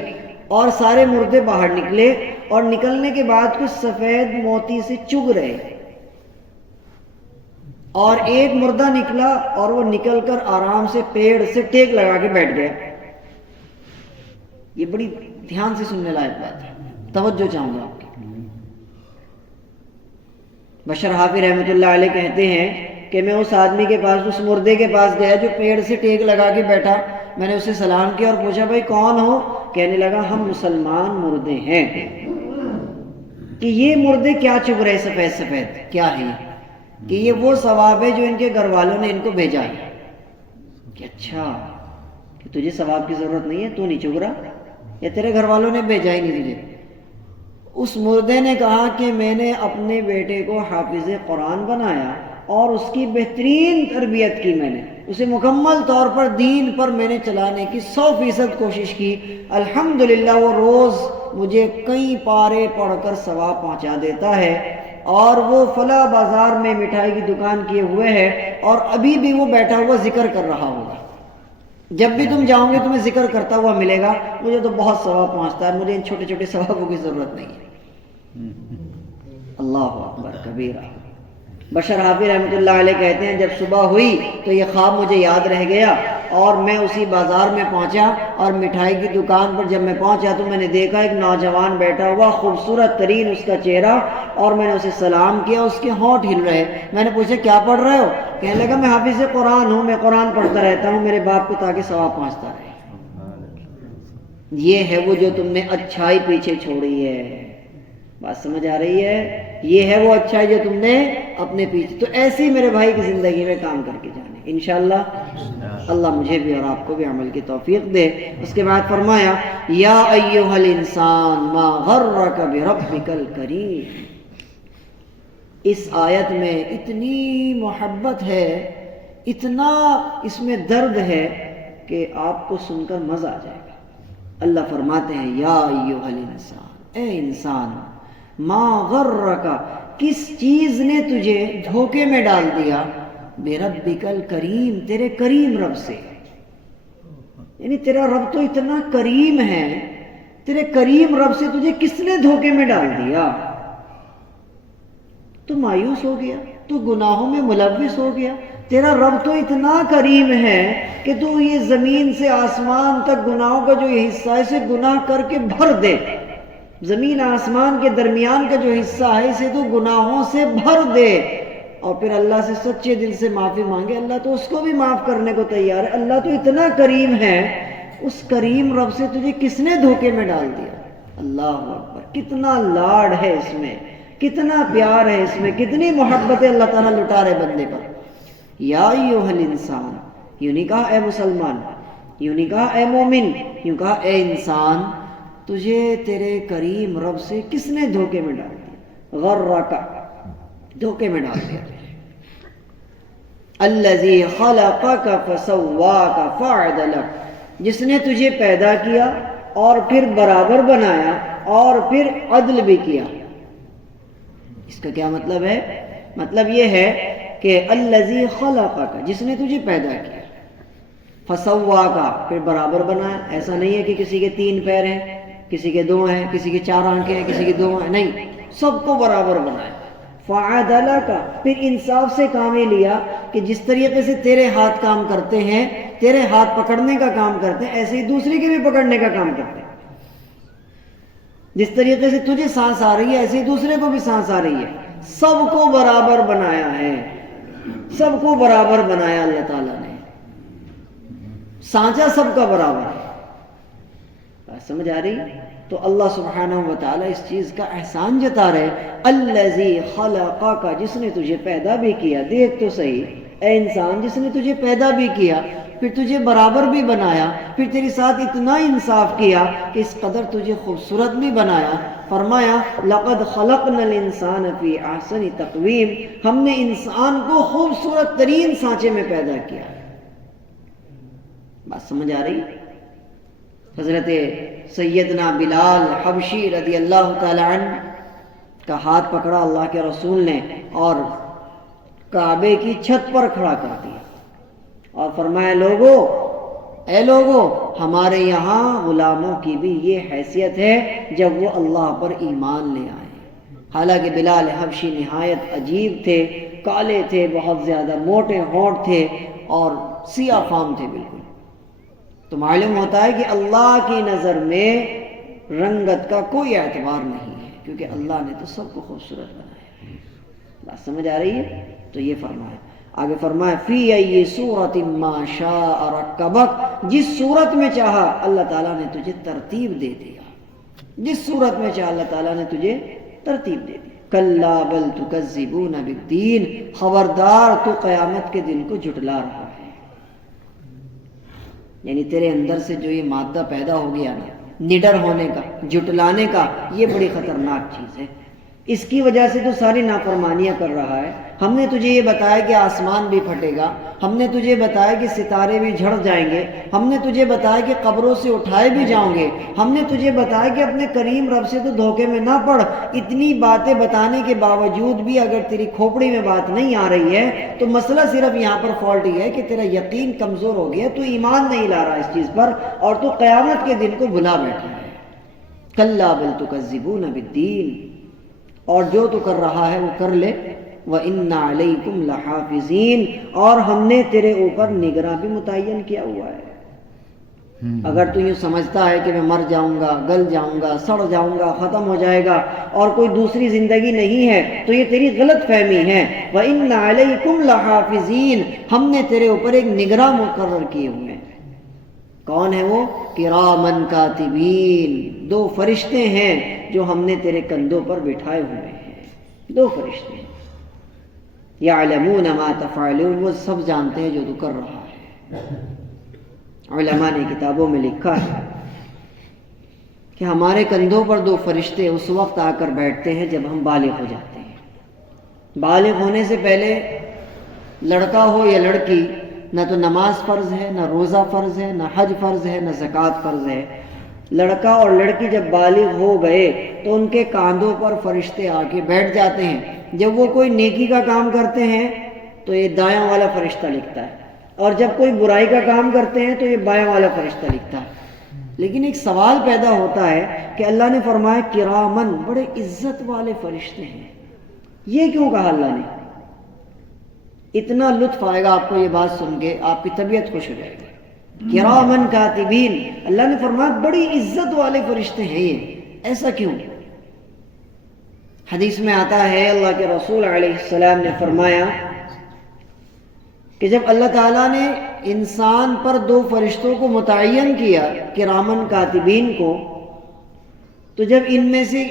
اور سارے مردے باہر نکلے، اور نکلنے کے بعد کچھ سفید موتی سے چگ رہے، اور ایک مردہ نکلا اور وہ نکل کر آرام سے پیڑ سے ٹیک لگا کے بیٹھ گیا۔ یہ بڑی دھیان سے سننے لائق بات ہے، توجہ چاہوں گا آپ کی۔ بشر حافی رحمۃ اللہ علیہ کہتے ہیں کہ میں اس آدمی کے پاس، اس مردے کے پاس گیا جو پیڑ سے ٹیک لگا کے بیٹھا۔ میں نے اسے سلام کیا اور پوچھا بھائی کون ہو؟ کہنے لگا ہم مسلمان مردے ہیں۔ کہ یہ مردے کیا چگ رہے سفید سفید، کیا ہے یہ؟ کہ یہ وہ ثواب ہے جو ان کے گھر والوں نے ان کو بھیجا ہے۔ کہ اچھا، کہ تجھے ثواب کی ضرورت نہیں ہے، تو نہیں چگ رہا، یا تیرے گھر والوں نے بھیجا ہی نہیں تجھے؟ اس مردے نے کہا کہ میں نے اپنے بیٹے کو حافظ قرآن بنایا اور اس کی بہترین تربیت کی، میں نے اسے مکمل طور پر دین پر میں نے چلانے کی 100% کوشش کی۔ الحمدللہ وہ روز مجھے کئی پارے پڑھ کر ثواب پہنچا دیتا ہے، اور وہ فلاں بازار میں مٹھائی کی دکان کیے ہوئے ہے، اور ابھی بھی وہ بیٹھا ہوا ذکر کر رہا ہوگا۔ جب بھی تم جاؤ گے تمہیں ذکر کرتا ہوا ملے گا۔ مجھے تو بہت ثواب پہنچتا ہے، مجھے ان چھوٹے چھوٹے ثوابوں کی ضرورت نہیں ہے۔ اللہ اکبر کبیرہ۔ بشر حافی رحمۃ اللہ علیہ کہتے ہیں جب صبح ہوئی تو یہ خواب مجھے یاد رہ گیا، اور میں اسی بازار میں پہنچا، اور مٹھائی کی دکان پر جب میں پہنچا تو میں نے دیکھا ایک نوجوان بیٹھا ہوا، خوبصورت ترین اس کا چہرہ، اور میں نے اسے سلام کیا، اس کے ہونٹ ہل رہے۔ میں نے پوچھا کیا پڑھ رہے ہو؟ کہنے لگا میں حافظ قرآن ہوں، میں قرآن پڑھتا رہتا ہوں میرے باپ کو تاکہ ثواب پہنچتا رہے۔ یہ ہے وہ جو تم نے اچھائی پیچھے چھوڑی ہے۔ بات سمجھ آ رہی ہے؟ یہ ہے وہ اچھائی جو تم نے اپنے پیچھے۔ تو ایسے ہی میرے بھائی کی زندگی میں کام کر کے جانے انشاءاللہ۔ اللہ مجھے بھی اور آپ کو بھی عمل کی توفیق دے۔ اس کے بعد فرمایا یا ایھا الانسان ما غرک بربک الکریم۔ اس آیت میں اتنی محبت ہے، اتنا اس میں درد ہے کہ آپ کو سن کر مزہ آ جائے گا۔ اللہ فرماتے ہیں یا ایھا الانسان، اے انسان، ما غرک، کس چیز نے تجھے دھوکے میں ڈال دیا، بربک الکریم، تیرے کریم رب سے، یعنی تیرا رب تو اتنا کریم ہے، تیرے کریم رب سے تجھے کس نے دھوکے میں ڈال دیا؟ تو مایوس ہو گیا، تو گناہوں میں ملوث ہو گیا۔ تیرا رب تو اتنا کریم ہے کہ تو یہ زمین سے آسمان تک گناہوں کا جو یہ حصہ ہے اسے گناہ کر کے بھر دے، زمین آسمان کے درمیان کا جو حصہ ہے اسے تو گناہوں سے بھر دے، اور پھر اللہ سے سچے دل سے معافی مانگے، اللہ تو اس کو بھی معاف کرنے کو تیار ہے۔ اللہ تو اتنا کریم ہے، اس کریم رب سے تجھے کس نے دھوکے میں ڈال دیا؟ اللہ اکبر، کتنا لاڈ ہے اس میں، کتنا پیار ہے اس میں، کتنی محبت ہے اللہ تعالیٰ لٹا رہے بندے پر۔ یا ایھا الانسان، یوں نہیں کہا اے مسلمان، یوں نہیں کہا اے مومن، یوں کہا اے انسان، تجھے تیرے کریم رب سے کس نے دھوکے میں ڈال دیا؟ غرک، دھوکے میں ڈال دیا۔ الذی خلقک فسواک فعدلک، جس نے تجھے پیدا کیا اور پھر برابر بنایا اور پھر عدل بھی کیا۔ اس کا کیا مطلب ہے؟ مطلب یہ ہے کہ الذی خلقک، جس نے تجھے پیدا کیا، فسواک، پھر برابر بنایا۔ ایسا نہیں ہے کہ کسی کے 3 پیر ہیں، کسی کے 2 ہیں، کسی کے 4 آنکھیں ہیں، کسی کے 2 ہیں، نہیں، سب کو برابر بنایا۔ فعدلک، پھر انصاف سے کام یہ لیا کہ جس طریقے سے تیرے ہاتھ کام کرتے ہیں، تیرے ہاتھ پکڑنے کا کام کرتے ہیں، ایسے ہی دوسرے کے بھی پکڑنے کا کام کرتے ہیں۔ جس طریقے سے تجھے سانس آ رہی ہے ایسے ہی دوسرے کو بھی سانس آ رہی ہے، سب کو برابر بنایا ہے، سب کو برابر بنایا اللہ تعالیٰ نے، سانچہ سب کا برابر ہے۔ بات سمجھ آ رہی؟ تو اللہ سبحانہ و تعالیٰ اس چیز کا احسان جتا رہے، الذی خلقک، جس نے تجھے پیدا بھی کیا، دیکھ تو صحیح اے انسان، جس نے تجھے پیدا بھی کیا، پھر تجھے برابر بھی بنایا، پھر تیرے ساتھ اتنا انصاف کیا کہ اس قدر تجھے خوبصورت بھی بنایا۔ فرمایا لقد خلقنا الانسان فی احسن تقویم، ہم نے انسان کو خوبصورت ترین سانچے میں پیدا کیا۔ بات سمجھ آ رہی؟ حضرت سیدنا بلال حبشی رضی اللہ تعالی عنہ کا ہاتھ پکڑا اللہ کے رسول نے اور کعبے کی چھت پر کھڑا کر دیا اور فرمایا لوگو، اے لوگو، ہمارے یہاں غلاموں کی بھی یہ حیثیت ہے جب وہ اللہ پر ایمان لے آئے۔ حالانکہ بلال حبشی نہایت عجیب تھے، کالے تھے، بہت زیادہ موٹے ہونٹ تھے اور سیاہ فام تھے بالکل۔ تو معلوم ہوتا ہے کہ اللہ کی نظر میں رنگت کا کوئی اعتبار نہیں ہے، کیونکہ اللہ نے تو سب کو خوبصورت بنایا ہے۔ بات سمجھ آ رہی ہے؟ تو یہ فرمایا، آگے فرمایا فی ای صورت ما شاء رکبک، جس صورت میں چاہا اللہ تعالیٰ نے تجھے ترتیب دے دیا، جس صورت میں چاہا اللہ تعالیٰ نے تجھے ترتیب دے دی۔ کلا بل تکذبون بالدین، خبردار تو قیامت کے دن کو جھٹلا رہا ہے۔ یعنی تیرے اندر سے جو یہ مادہ پیدا ہو گیا نا، نڈر ہونے کا، جھٹلانے کا، یہ بڑی خطرناک چیز ہے۔ اس کی وجہ سے تو ساری نافرمانیاں کر رہا ہے۔ ہم نے تجھے یہ بتایا کہ آسمان بھی پھٹے گا، ہم نے تجھے بتایا کہ ستارے بھی جھڑ جائیں گے، ہم نے تجھے بتایا کہ قبروں سے اٹھائے بھی جاؤں گے، ہم نے تجھے بتایا کہ اپنے کریم رب سے تو دھوکے میں نہ پڑ۔ اتنی باتیں بتانے کے باوجود بھی اگر تیری کھوپڑی میں بات نہیں آ رہی ہے تو مسئلہ صرف یہاں پر فالٹ یہ ہے کہ تیرا یقین کمزور ہو گیا، تو ایمان نہیں لا رہا اس چیز پر، اور تو قیامت کے دن کو بھلا بیٹھا ہے۔ کلا بل تکذبون بالدین، اور جو تو کر رہا ہے وہ کر لے۔ وَإِنَّ عَلَيْكُمْ لَحَافِظِينَ، اور ہم نے تیرے اوپر نگراں بھی متعین کیا ہوا ہے۔ اگر تو یہ سمجھتا ہے کہ میں مر جاؤں گا، گل جاؤں گا، سڑ جاؤں گا، ختم ہو جائے گا اور کوئی دوسری زندگی نہیں ہے، تو یہ تیری غلط فہمی ہے۔ وَإِنَّ عَلَيْكُمْ لَحَافِظِينَ، ہم نے تیرے اوپر ایک نگراں مقرر کیے ہوئے ہیں۔ کون ہے وہ؟ کرامن کاتبین، 2 فرشتے ہیں جو ہم نے تیرے کندھوں پر بٹھائے ہوئے ہیں، 2 فرشتے ہیں۔ یعلمون ما تفعلون، وہ سب جانتے ہیں جو تو کر رہا ہے۔ علماء نے کتابوں میں لکھا ہے کہ ہمارے کندھوں پر 2 فرشتے اس وقت آ کر بیٹھتے ہیں جب ہم بالغ ہو جاتے ہیں۔ بالغ ہونے سے پہلے لڑکا ہو یا لڑکی، نہ تو نماز فرض ہے، نہ روزہ فرض ہے، نہ حج فرض ہے، نہ زکوٰۃ فرض ہے۔ لڑکا اور لڑکی جب بالغ ہو گئے تو ان کے کاندھوں پر فرشتے آ کے بیٹھ جاتے ہیں۔ جب وہ کوئی نیکی کا کام کرتے ہیں تو یہ دایاں والا فرشتہ لکھتا ہے، اور جب کوئی برائی کا کام کرتے ہیں تو یہ بایاں والا فرشتہ لکھتا ہے۔ لیکن ایک سوال پیدا ہوتا ہے کہ اللہ نے فرمایا کرامن، بڑے عزت والے فرشتے ہیں، یہ کیوں کہا اللہ نے؟ اتنا لطف آئے گا آپ کو یہ بات سن کے، آپ کی طبیعت خوش ہو جائے گی۔ کرامن کاتبین، اللہ نے فرمایا بڑی عزت والے فرشتے ہیں یہ، ایسا کیوں؟ حدیث میں آتا ہے اللہ کے رسول علیہ السلام نے فرمایا کہ جب اللہ تعالیٰ نے انسان پر 2 فرشتوں کو متعین کیا، کرامن کاتبین کو، تو جب ان میں سے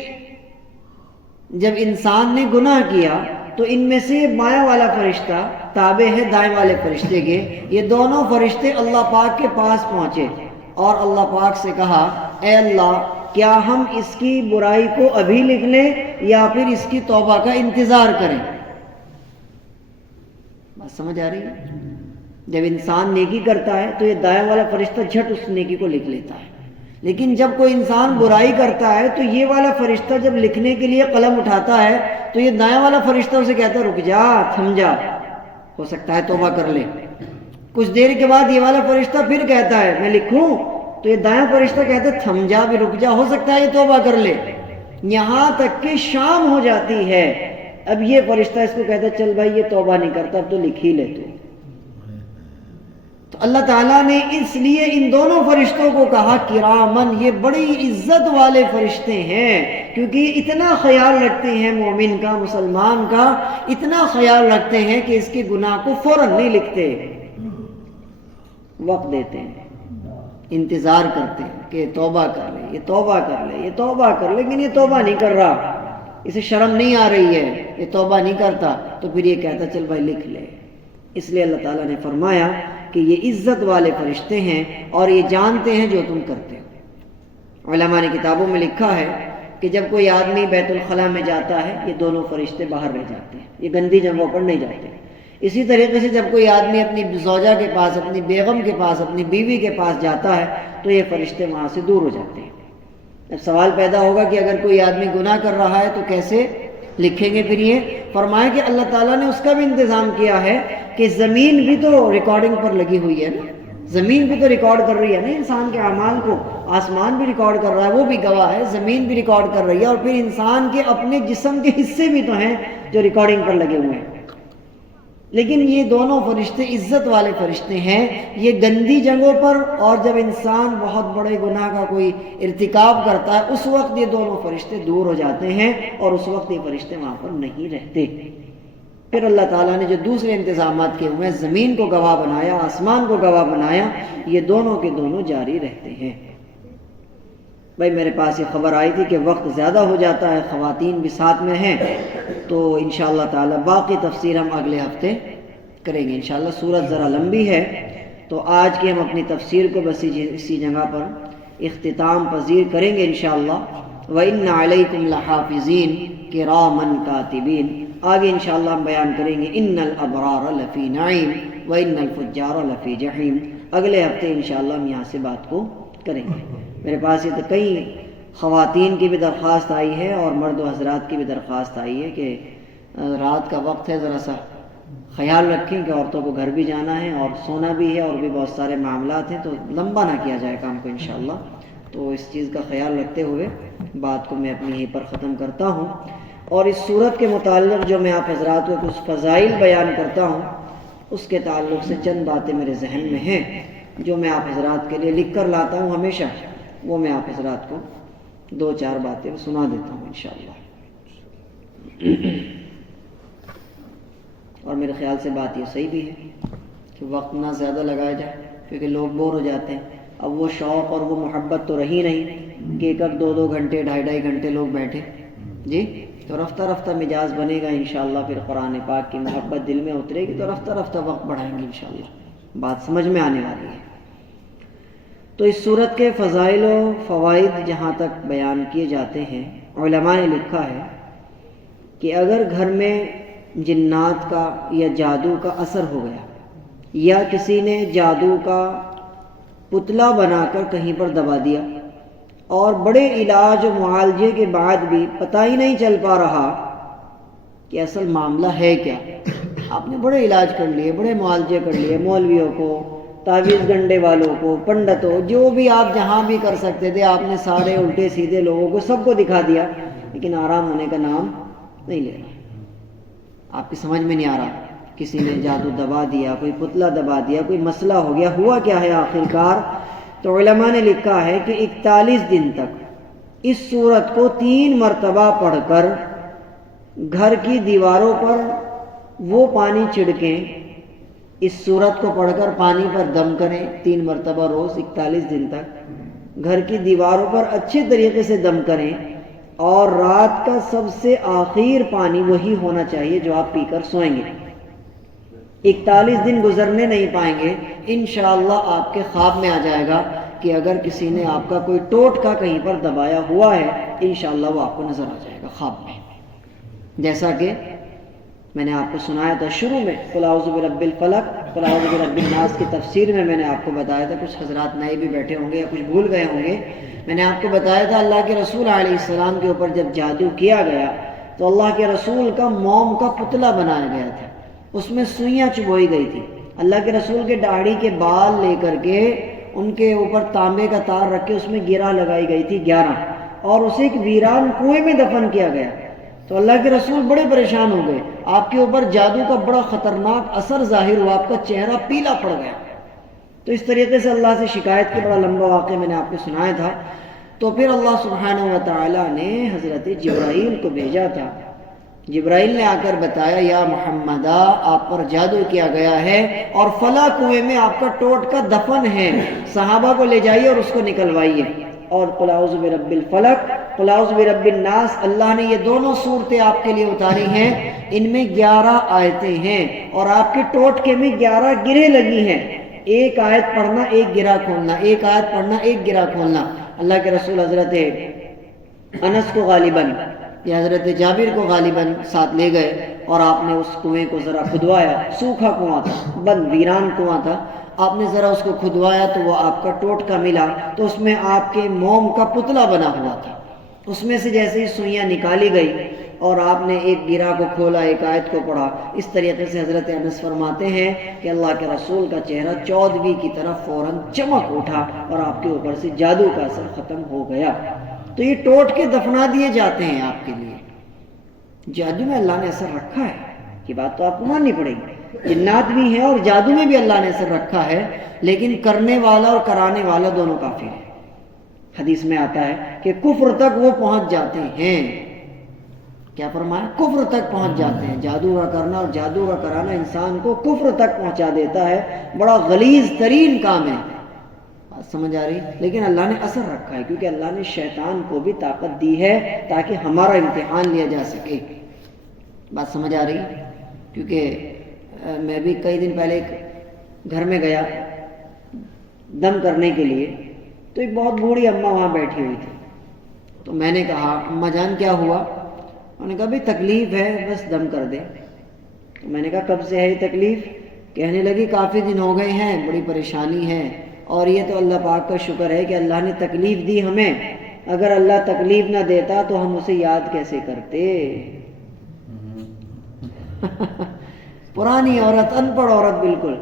جب انسان نے گناہ کیا تو ان میں سے یہ بایاں والا فرشتہ تابع ہے دائیں والے فرشتے کے، یہ دونوں فرشتے اللہ پاک کے پاس پہنچے اور اللہ پاک سے کہا اے اللہ، کیا ہم اس کی برائی کو ابھی لکھ لیں یا پھر اس کی توبہ کا انتظار کریں؟ بات سمجھ آ رہی ہے؟ جب انسان نیکی کرتا ہے تو یہ دائیں والا فرشتہ جھٹ اس نیکی کو لکھ لیتا ہے، لیکن جب کوئی انسان برائی کرتا ہے تو یہ والا فرشتہ جب لکھنے کے لیے قلم اٹھاتا ہے تو یہ دائیں والا فرشتہ اسے کہتا ہے رک جا، تھم جا، ہو سکتا ہے توبہ کر لے۔ کچھ دیر کے بعد یہ والا فرشتہ پھر کہتا ہے میں لکھوں، تو یہ دایاں فرشتہ کہتا ہے تھم جا، بھی رک جا، ہو سکتا ہے یہ توبہ کر لے۔ یہاں تک کہ شام ہو جاتی ہے، اب یہ فرشتہ اس کو کہتا ہے چل بھائی یہ توبہ نہیں کرتا، اب تو لکھ ہی لے تو اللہ تعالیٰ نے اس لیے ان دونوں فرشتوں کو کہا کرامن، یہ بڑی عزت والے فرشتے ہیں، کیونکہ یہ اتنا خیال رکھتے ہیں مومن کا، مسلمان کا اتنا خیال رکھتے ہیں کہ اس کے گناہ کو فوراً نہیں لکھتے، وقت دیتے ہیں، انتظار کرتے ہیں کہ توبہ کر لے، یہ توبہ کر لے، یہ توبہ کر لے، لیکن یہ توبہ نہیں کر رہا، اسے شرم نہیں آ رہی ہے، یہ توبہ نہیں کرتا، تو پھر یہ کہتا چل بھائی لکھ لے۔ اس لیے اللہ تعالیٰ نے فرمایا کہ یہ عزت والے فرشتے ہیں اور یہ جانتے ہیں جو تم کرتے ہو۔ علماء نے کتابوں میں لکھا ہے کہ جب کوئی آدمی بیت الخلاء میں جاتا ہے یہ دونوں فرشتے باہر رہ جاتے ہیں، یہ گندی جگہوں پر نہیں جاتے۔ اسی طریقے سے جب کوئی آدمی اپنی زوجہ کے پاس، اپنی بیگم کے پاس، اپنی بیوی کے پاس جاتا ہے تو یہ فرشتے وہاں سے دور ہو جاتے ہیں۔ اب سوال پیدا ہوگا کہ اگر کوئی آدمی گناہ کر رہا ہے تو کیسے لکھیں گے؟ پھر یہ فرمایا کہ اللہ تعالیٰ نے اس کا بھی انتظام کیا ہے کہ زمین بھی تو ریکارڈنگ پر لگی ہوئی ہے نا، زمین بھی تو ریکارڈ کر رہی ہے نا انسان کے اعمال کو، آسمان بھی ریکارڈ کر رہا ہے، وہ بھی گواہ ہے، زمین بھی ریکارڈ کر رہی ہے، اور پھر انسان کے اپنے جسم کے حصے بھی تو ہیں جو ریکارڈنگ پر لگے ہوئے ہیں۔ لیکن یہ دونوں فرشتے عزت والے فرشتے ہیں، یہ گندی جگہوں پر اور جب انسان بہت بڑے گناہ کا کوئی ارتکاب کرتا ہے اس وقت یہ دونوں فرشتے دور ہو جاتے ہیں اور اس وقت یہ فرشتے وہاں پر نہیں رہتے۔ پھر اللہ تعالیٰ نے جو دوسرے انتظامات کیے ہوئے ہیں، زمین کو گواہ بنایا، آسمان کو گواہ بنایا، یہ دونوں کے دونوں جاری رہتے ہیں۔ بھائی میرے پاس یہ خبر آئی تھی کہ وقت زیادہ ہو جاتا ہے، خواتین بھی ساتھ میں ہیں، تو انشاءاللہ تعالی باقی تفسیر ہم اگلے ہفتے کریں گے انشاءاللہ۔ سورت ذرا لمبی ہے تو آج کی ہم اپنی تفسیر کو بس اسی جگہ پر اختتام پذیر کریں گے انشاءاللہ۔ وَإِنَّ عَلَيْكُمْ لَحَافِظِينَ كِرَامًا كَاتِبِينَ۔ آگے انشاءاللہ ہم بیان کریں گے اِنَّ الْأَبْرَارَ لَفِي نَعِيمٍ وَإِنَّ الْفُجَّارَ لَفِي جَحِيمٍ۔ اگلے ہفتے انشاءاللہ ہم یہاں سے بات کو کریں گے۔ میرے پاس یہ تو کئی خواتین کی بھی درخواست آئی ہے اور مرد و حضرات کی بھی درخواست آئی ہے کہ رات کا وقت ہے، ذرا سا خیال رکھیں کہ عورتوں کو گھر بھی جانا ہے اور سونا بھی ہے اور بھی بہت سارے معاملات ہیں، تو لمبا نہ کیا جائے کام کو انشاءاللہ۔ تو اس چیز کا خیال رکھتے ہوئے بات کو میں اپنی یہیں پر ختم کرتا ہوں، اور اس صورت کے متعلق جو میں آپ حضرات کو کچھ فضائل بیان کرتا ہوں اس کے تعلق سے چند باتیں میرے ذہن میں ہیں جو میں آپ حضرات کے لیے لکھ کر لاتا ہوں ہمیشہ، وہ میں آپ حضرات کو 2-4 باتیں سنا دیتا ہوں انشاءاللہ۔ اور میرے خیال سے بات یہ صحیح بھی ہے کہ وقت نہ زیادہ لگایا جائے، کیونکہ لوگ بور ہو جاتے ہیں۔ اب وہ شوق اور وہ محبت تو رہی نہیں کہ ایک 2 گھنٹے 2.5 گھنٹے لوگ بیٹھے، جی، تو رفتہ رفتہ مزاج بنے گا انشاءاللہ، پھر قرآن پاک کی محبت دل میں اترے گی تو رفتہ رفتہ وقت بڑھائیں گے انشاءاللہ، بات سمجھ میں آنے والی ہے۔ تو اس صورت کے فضائل و فوائد جہاں تک بیان کیے جاتے ہیں، علماء نے لکھا ہے کہ اگر گھر میں جنات کا یا جادو کا اثر ہو گیا، یا کسی نے جادو کا پتلا بنا کر کہیں پر دبا دیا، اور بڑے علاج و معالجے کے بعد بھی پتہ ہی نہیں چل پا رہا کہ اصل معاملہ ہے کیا۔ آپ نے بڑے علاج کر لیے، بڑے معالجے کر لیے، مولویوں کو، تعویذ گنڈے والوں کو، پنڈتوں، جو بھی آپ جہاں بھی کر سکتے تھے آپ نے سارے الٹے سیدھے لوگوں کو سب کو دکھا دیا، لیکن آرام ہونے کا نام نہیں لے رہا۔ آپ کی سمجھ میں نہیں آ رہا، کسی نے جادو دبا دیا، کوئی پتلا دبا دیا، کوئی مسئلہ ہو گیا، ہوا کیا ہے آخرکار؟ تو علماء نے لکھا ہے کہ 41 دن تک اس سورت کو 3 مرتبہ پڑھ کر گھر کی دیواروں پر وہ پانی چھڑکیں، اس سورت کو پڑھ کر پانی پر دم کریں 3 مرتبہ روز 41 دن تک، گھر کی دیواروں پر اچھے طریقے سے دم کریں، اور رات کا سب سے آخر پانی وہی ہونا چاہیے جو آپ پی کر سوئیں گے۔ 41 دن گزرنے نہیں پائیں گے، انشاءاللہ آپ کے خواب میں آ جائے گا کہ اگر کسی نے آپ کا کوئی ٹوٹکا کہیں پر دبایا ہوا ہے، انشاءاللہ وہ آپ کو نظر آ جائے گا خواب میں۔ جیسا کہ میں نے آپ کو سنایا تھا شروع میں، قل اعوذ برب الفلق، قل اعوذ برب الناس کی تفسیر میں نے آپ کو بتایا تھا، کچھ حضرات نئے بھی بیٹھے ہوں گے یا کچھ بھول گئے ہوں گے، میں نے آپ کو بتایا تھا اللہ کے رسول علیہ السلام کے اوپر جب جادو کیا گیا تو اللہ کے رسول کا موم کا پتلا بنایا گیا تھا، اس میں سوئیاں چبوئی گئی تھی، اللہ کے رسول کے داڑھی کے بال لے کر کے ان کے اوپر تانبے کا تار رکھ کے اس میں گرہ لگائی گئی تھی 11، اور اسے ایک ویران کنویں میں دفن کیا گیا۔ تو اللہ کے رسول بڑے پریشان ہو گئے، آپ کے اوپر جادو کا بڑا خطرناک اثر ظاہر ہوا، آپ کا چہرہ پیلا پڑ گیا۔ تو اس طریقے سے اللہ سے شکایت کے بڑا لمبا واقعہ میں نے آپ کو سنایا تھا۔ تو پھر اللہ سبحانہ و تعالیٰ نے حضرت جبرائیل کو بھیجا تھا، جبرائیل نے آ کر بتایا یا محمدہ آپ پر جادو کیا گیا ہے اور فلاں کنویں میں آپ کا ٹوٹکا دفن ہے، صحابہ کو لے جائیے اور اس کو نکلوائیے۔ اور قل اعوذ برب الفلق، قل اعوذ برب الناس، اللہ نے یہ دونوں صورتیں آپ کے لیے اتاری ہیں، ان میں 11 آیتیں ہیں اور آپ کے ٹوٹکے میں 11 گرہیں لگی ہیں، ایک آیت پڑھنا ایک گرہ کھولنا، ایک آیت پڑھنا ایک گرہ کھولنا۔ اللہ کے رسول حضرت انس کو غالباً یا حضرت جابر کو غالباً ساتھ لے گئے اور آپ نے اس کنویں کو ذرا کھدوایا، سوکھا کنواں تھا، بند ویران کنواں تھا، آپ نے ذرا اس کو کھدوایا تو وہ آپ کا ٹوٹکا ملا، تو اس میں آپ کے موم کا پتلا بنا ہوا تھا، اس میں سے جیسے ہی سوئیاں نکالی گئی اور آپ نے ایک گرہ کو کھولا، ایک آیت کو پڑھا، اس طریقے سے حضرت انس فرماتے ہیں کہ اللہ کے رسول کا چہرہ 14ویں کی طرف فوراً چمک اٹھا اور آپ کے اوپر سے جادو کا اثر ختم ہو گیا۔ تو یہ ٹوٹ کے دفنا دیے جاتے ہیں آپ کے لیے، جادو میں اللہ نے اثر رکھا ہے، یہ بات تو آپ کو ماننی پڑے گی، جنات بھی ہیں اور جادو میں بھی اللہ نے اثر رکھا ہے، لیکن کرنے والا اور کرانے والا دونوں کافر ہیں۔ حدیث میں آتا ہے کہ کفر تک وہ پہنچ جاتے ہیں، کیا فرمایا؟ کفر تک پہنچ جاتے ہیں۔ جادو کا کرنا اور جادو کا کرانا انسان کو کفر تک پہنچا دیتا ہے، بڑا غلیظ ترین کام ہے، بات سمجھ آ رہی؟ لیکن اللہ نے اثر رکھا ہے کیونکہ اللہ نے شیطان کو بھی طاقت دی ہے تاکہ ہمارا امتحان لیا جا سکے، بات سمجھ آ رہی؟ کیونکہ میں بھی کئی دن پہلے ایک گھر میں گیا دم کرنے کے لیے، تو ایک بہت بوڑھی اماں وہاں بیٹھی ہوئی تھی، تو میں نے کہا اماں جان کیا ہوا؟ انہوں نے کہا بھی تکلیف ہے بس دم کر دے۔ تو میں نے کہا کب سے ہے یہ تکلیف؟ کہنے لگی کافی دن ہو گئے ہیں، بڑی پریشانی ہے، اور یہ تو اللہ پاک کا شکر ہے کہ اللہ نے تکلیف دی ہمیں، اگر اللہ تکلیف نہ دیتا تو ہم اسے یاد کیسے کرتے؟ پرانی عورت، ان پڑھ عورت بالکل،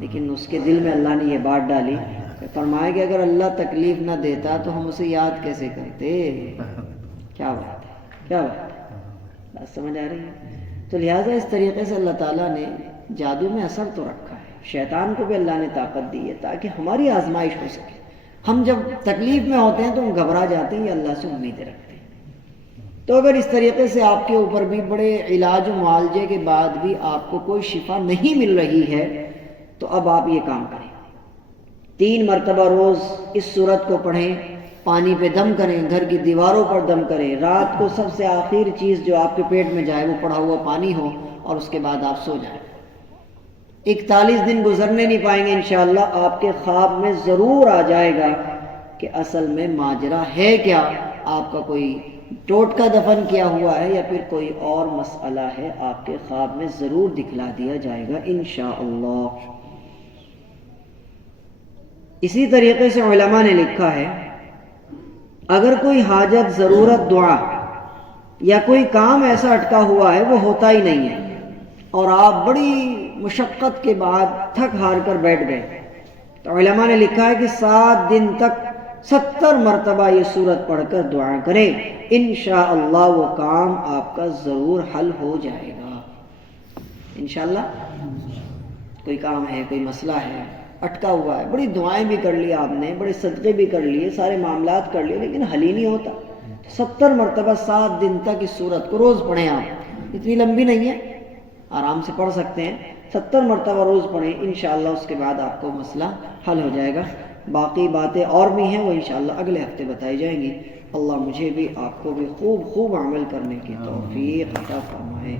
لیکن اس کے دل میں اللہ نے یہ بات ڈالی، فرمایا کہ اگر اللہ تکلیف نہ دیتا تو ہم اسے یاد کیسے کرتے؟ کیا بات ہے، کیا بات ہے، بات سمجھ آ رہی ہے؟ تو لہٰذا اس طریقے سے اللہ تعالیٰ نے جادو میں اثر تو رکھا ہے، شیطان کو بھی اللہ نے طاقت دی ہے تاکہ ہماری آزمائش ہو سکے۔ ہم جب تکلیف میں ہوتے ہیں تو ہم گھبرا جاتے ہیں یا اللہ سے امیدیں رکھتے ہیں۔ تو اگر اس طریقے سے آپ کے اوپر بھی بڑے علاج و معالجے کے بعد بھی آپ کو کوئی شفا نہیں مل رہی ہے تو اب آپ یہ کام کریں، 3 مرتبہ روز اس سورت کو پڑھیں، پانی پہ دم کریں، گھر کی دیواروں پر دم کریں، رات کو سب سے آخر چیز جو آپ کے پیٹ میں جائے وہ پڑا ہوا پانی ہو، اور اس کے بعد آپ سو جائیں۔ 41 دن گزرنے نہیں پائیں گے انشاءاللہ، آپ کے خواب میں ضرور آ جائے گا کہ اصل میں ماجرا ہے کیا، آپ کا کوئی ٹوٹکا دفن کیا ہوا ہے یا پھر کوئی اور مسئلہ ہے آپ کے خواب میں ضرور دکھلا دیا جائے گا انشاءاللہ۔ اسی طریقے سے علماء نے لکھا ہے اگر کوئی حاجت، ضرورت، دعا یا کوئی کام ایسا اٹکا ہوا ہے وہ ہوتا ہی نہیں ہے اور آپ بڑی مشقت کے بعد تھک ہار کر بیٹھ گئے، تو علماء نے لکھا ہے کہ 7 دن تک 70 مرتبہ یہ سورت پڑھ کر دعا کریں، انشاءاللہ وہ کام آپ کا ضرور حل ہو جائے گا انشاءاللہ۔ کوئی کام ہے، کوئی مسئلہ ہے، اٹکا ہوا ہے، بڑی دعائیں بھی کر لی آپ نے، بڑے صدقے بھی کر لیے، سارے معاملات کر لیے، لیکن حل ہی نہیں ہوتا، 70 مرتبہ 7 دن تک اس سورت کو روز پڑھیں۔ آپ اتنی لمبی نہیں ہے، آرام سے پڑھ سکتے ہیں، 70 مرتبہ روز پڑھیں انشاءاللہ، اس کے بعد آپ کو مسئلہ حل ہو جائے گا۔ باقی باتیں اور بھی ہیں، وہ انشاءاللہ اگلے ہفتے بتائی جائیں گی۔ اللہ مجھے بھی آپ کو بھی خوب خوب عمل کرنے کی توفیق عطا فرمائے۔